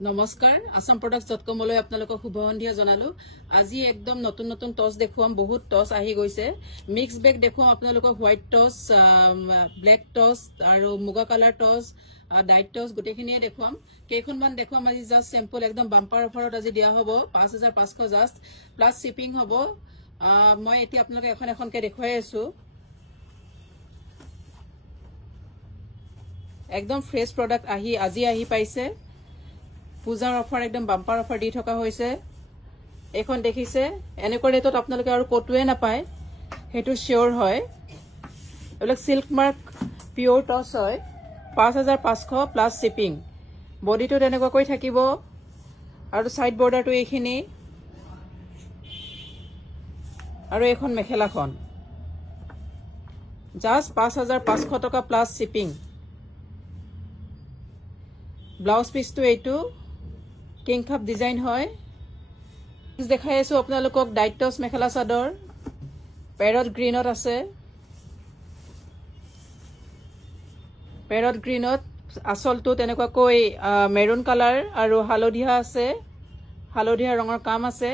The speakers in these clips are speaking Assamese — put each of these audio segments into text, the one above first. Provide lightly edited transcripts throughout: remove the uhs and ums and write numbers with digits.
নমস্কাৰ assamproducts.com লৈ আপোনালোকক শুভসন্ধিয়া জনালো আজি একদম নতুন নতুন টস দেখুৱাম বহুত টস আহি গৈছে মিক্স বেগ দেখুৱাম আপোনালোকক হোৱাইট টস ব্ল্যাক টস আৰু মুগা কালাৰ টস ডাইট টস গোটেইখিনিয়ে দেখুৱাম কেইখনমান দেখুৱাম আজি জাস্ট স্যাম্পল একদম বাম্পাৰ অফাৰত আজি দিয়া হ'ব 5500 জাস্ট প্লাস শিপিং হ'ব মই এটি আপোনালোকক এখন এখনকে দেখুৱাই আছো একদম ফ্ৰেশ প্ৰডাক্ট আজি আহি পাইছে পূজাৰ অফাৰ একদম বাম্পাৰ অফাৰ দি থকা হৈছে এখন দেখিছে এনেকৈ ৰেটত আপোনালোকে আৰু কটুৱে নাপায় হেতু শিওৰ হয় এবিলাক সিল্ক মাৰ্ক পিওৰ টস হয় 5500 প্লাস শিপিং বডিটো এনেকৈ কৈ থাকিব আৰু সাইড বৰ্ডাৰটো এইখিনি আৰু এখন মেখেলাখন জাস্ট 5500 টকা প্লাস শিপিং ব্লাউজ পিসটো এইটো কিং কাপ ডিজাইন হয় দেখাই আছো আপোনালোকক ডাইট টস মেখেলা চাদৰ প্যাৰট গ্ৰীনত আছে প্যাৰট গ্ৰীনত আসলটো তেনেকুৱা কৈ মেৰুন কালাৰ আৰু হালধীয়া আছে হালধীয়া ৰঙৰ কাম আছে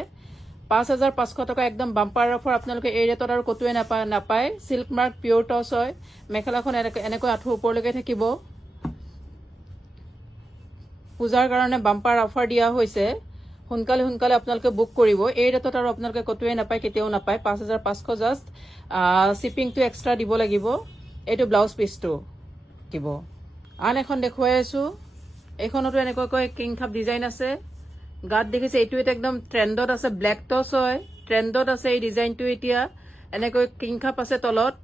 5500 টকা একদম বাম্পাৰ অফাৰ আপোনালোকে এই ৰেটত আৰু কটুৱে নাপায় সিল্ক মাৰ্ক পিওৰ টস হয় মেখেলাখন এনেকৈ আঠু ওপৰলৈকে থাকিব পূজাৰ কাৰণে বাম্পাৰ অফাৰ দিয়া হৈছে হুনকালে আপোনালোকে বুক কৰিব এই ৰেটত আৰু আপোনালোকে কটুৱে নাপায় কেতিয়াও নাপায় 5500 জাস্ট শিপিংটো এক্সট্ৰা দিব লাগিব এইটো ব্লাউজ পিসটো দিব আন এখন দেখুৱাই আছো এইখনটো এনেকৈ কিং কাপ ডিজাইন আছে গাত দেখিছে এইটো একদম ট্ৰেন্ডত আছে ব্ল্যাক টস হয় ট্ৰেন্ডত আছে এই ডিজাইনটো এতিয়া এনেকৈ কিং কাপ আছে তলত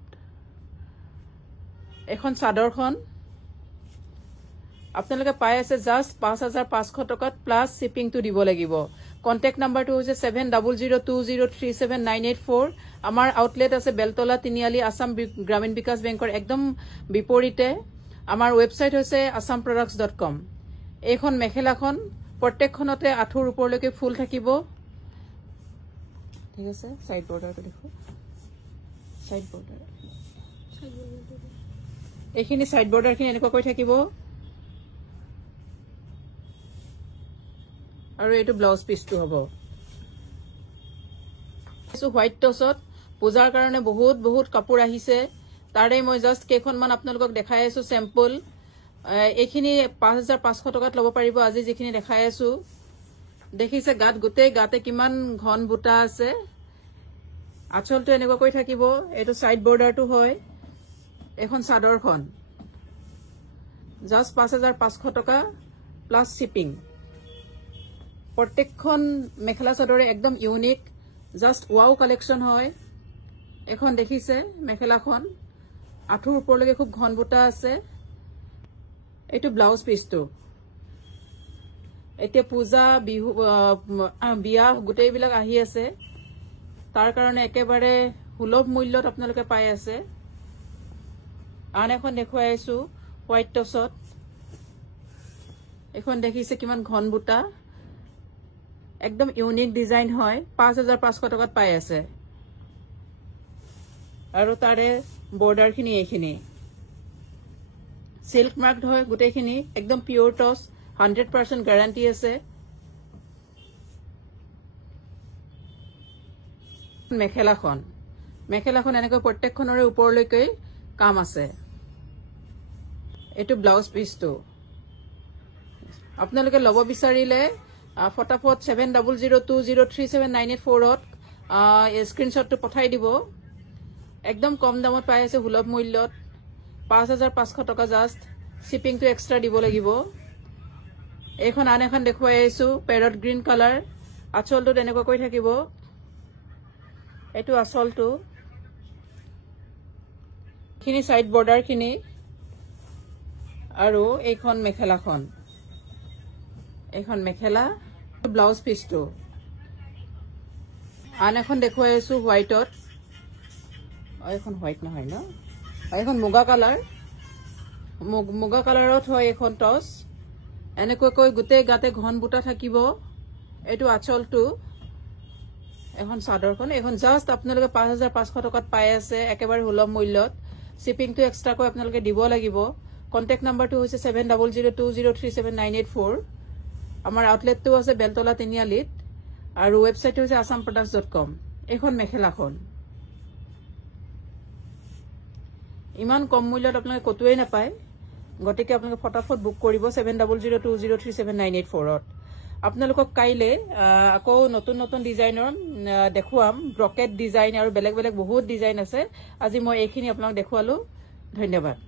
এখন চাদৰখন আপোনালোকে পাই আছে জাস্ট 5500 টকাত প্লাস শিপিং টু দিব লাগিব কন্টাক্ট নাম্বাৰটো হৈছে 7020203798 আমাৰ আউটলেট আছে বেলতলা তিনিআলি আসাম গ্ৰামীণ বিকাশ বেংকৰ একদম বিপৰীতে আমাৰ ওয়েবসাইট হৈছে assamproducts.com এইখন মেখেলাখন প্ৰত্যেকখনতে আঠুৰ ওপৰলৈকে ফুল থাকিব ঠিক আছে সাইড বৰ্ডাৰটো দেখো সাইড বৰ্ডাৰ এইখিনি সাইড বৰ্ডাৰখিনি এনেকৈ কৈ থাকিব আৰু এটো ব্লাউজ পিসটো হ'ব এসো হোৱাইট টসত পূজাৰ কাৰণে বহুত কাপোৰ আহিছে তাৰে মই জাস্ট কেখনমান আপোনালোকক দেখাই আছো স্যাম্পল এইখিনি 5500 টকাত লব পাৰিব আজি যিখিনি দেখাই আছো দেখিছে গাতে কিমান ঘন বুটা আছে আচলটো এনেকৈ কৈ থাকিব এটো সাইড বৰ্ডাৰটো হয় এখন চাদৰখন জাস্ট 5500 টকা প্লাস শিপিং প্ৰত্যেকখন মেখেলা চাদৰে একদম ইউনিক জাস্ট ওয়াও কালেকশন হয় এখন দেখিছে মেখেলাখন আঠুৰ ওপৰলৈকে খুব ঘন বুটা আছে এইটো ব্লাউজ পিসটো এতিয়া পূজা বিহু বিয়া গোটেইবিলাক আহি আছে তাৰ কাৰণে একেবাৰে সুলভ মূল্যত আপোনালোকে পাই আছে আন এখন দেখুৱাই আছো হোৱাইট টসত এখন দেখিছে কিমান ঘন বুটা একদম ইউনিক ডিজাইন হয় 5500 টকাত পাই আছে আৰু তাৰে বৰ্ডাৰ খিনি এইখিনি সিল্ক মাৰ্কড হয় গোটেইখিনি একদম পিওৰ টস 100% গ্যাৰান্টি আছে মেখেলাখন এনেকৈ প্ৰত্যেকখনৰে ওপৰলৈকে কাম আছে এটো ব্লাউজ পিসটো আপোনালোকে লব বিচাৰিলে ফটাফট 7002037984 স্ক্ৰিনশ্বটটো পঠাই দিব একদম কম দামত পাই আছে সুলভ মূল্যত 5500 টকা জাস্ট শিপিংটো এক্সট্ৰা দিব লাগিব এখন আন এখন দেখুৱাই আছো প্যাৰট গ্ৰীন কালাৰ আচলটো এনেকৈ কৈ থাকিব এটো আচলটো খিনি সাইড বৰ্ডাৰ খিনি আৰু এইখন মেখেলা ব্লাউজ পিসটো আন এখন দেখুৱাই আছো হোৱাইটত এখন হোৱাইট নহয় ন এখন মুগা কালাৰত হয় এখন টস এনেকৈ গোটেই গাতে ঘন বুটা থাকিব এটো আচলটো এখন চাদৰখন এখন জাস্ট আপোনালোকে 5500 টকাত পাই আছে একেবাৰে সুলভ মূল্যত শিপিংটো এক্সট্ৰা কৈ আপোনালোকে দিব লাগিব কন্টাক্ট নাম্বাৰটো হৈছে 7002037984 আমাৰ আউটলেটটো আছে বেলতলা তিনিআলিত আৰু ৱেবছাইটটো হৈছে assamproducts.com এইখন মেখেলাখন ইমান কম মূল্যত আপোনালোকে কতোৱেই নাপায় গতিকে আপোনালোকে ফটাফট বুক কৰিব 7002037984 আপোনালোকক কাইলে আকৌ নতুন নতুন ডিজাইনৰ দেখুৱাম ব্ৰকেট ডিজাইন আৰু বেলেগ বেলেগ বহুত ডিজাইন আছে আজি মই এইখিনি আপোনালোক দেখুৱালো ধন্যবাদ